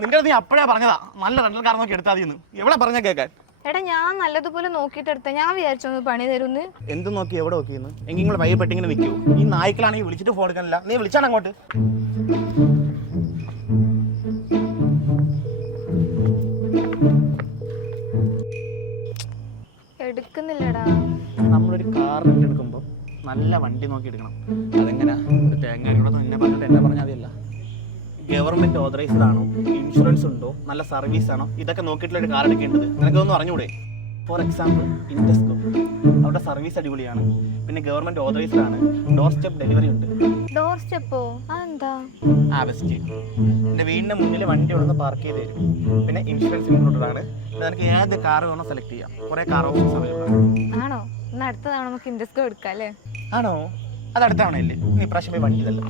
നിന്റെ നീ അപ്പോഴേ പറഞ്ഞതാ നല്ല റെന്റൽ കാർ നോക്കി എടുത്താൽ മതി. എവിടെ പറഞ്ഞ കേൾക്കാൻ? എടാ ഞാൻ നല്ലതുപോലെ നോക്കിയിട്ട് എടുത്ത. ഞാൻ വിചാരിച്ചൊന്ന് പണി തരുന്ന്. എന്ത് നോക്കി എവിടെ നോക്കിയെന്ന്? എങ്കിൽ നിങ്ങൾ വൈകിട്ട് ഇങ്ങനെ നിൽക്കൂ. ഈ നായ്ക്കളാണെങ്കിൽ വിളിച്ചിട്ട് ഫോൺ എടുക്കാനില്ല. നീ വിളിച്ചാണ് അങ്ങോട്ട്. എടുക്കുന്നില്ലടാ. നമ്മളൊരു കാർ റെന്റ് എടുക്കുമ്പോൾ നല്ല വണ്ടി നോക്കി എടുക്കണം. അതെങ്ങനെ ഒരു തേങ്ങ എന്നെ പറഞ്ഞിട്ട് എന്നെ പറഞ്ഞാൽ മതിയല്ല. ഗവൺമെന്റ് ഓതറൈസ്ഡ് ആണോ, ഇൻഷുറൻസ് ഉണ്ടോ, നല്ല സർവീസ് ആണോ, ഇതൊക്കെ നോക്കിയിട്ടുള്ള ഒരു കാർ എടുക്കേണ്ടത്. നിനക്കൊന്നും അറിഞ്ഞൂടെ? ഫോർ എക്സാമ്പിൾ ഇൻഡസ്കോ, അവിടെ സർവീസ് അടിപൊളിയാണ്, പിന്നെ ഗവൺമെന്റ് ഓതറൈസ്ഡ് ആണ്, ഡോർ സ്റ്റെപ്പ് ഡെലിവറി ഉണ്ട്. ഡോർ സ്റ്റെപ്പോ? അതെന്താ? ബെസ്റ്റ്. എൻ്റെ വീടിൻ്റെ മുന്നിൽ വണ്ടി ഉണ്ടെന്ന് പാർക്ക് ചെയ്ത് തരും. പിന്നെ ഇൻഷുറൻസ് ഇൻക്ലൂഡഡ് ആണ്. നിനക്ക് ഏത് കാർ വേണോ സെലക്ട് ചെയ്യാം. കുറേ കാർ ഓപ്ഷൻസ് അവൈലബിൾ ആണ്. ആണോ? ഇന്ന് അടുത്ത തവണ നമുക്ക് ഇൻഡസ്കോ എടുക്കാം അല്ലേ? ആണോ? അത് അടുത്ത തവണയല്ലേ? നീ ഇപ്രാവശ്യം പോയി വണ്ടി ഇതല്ലോ.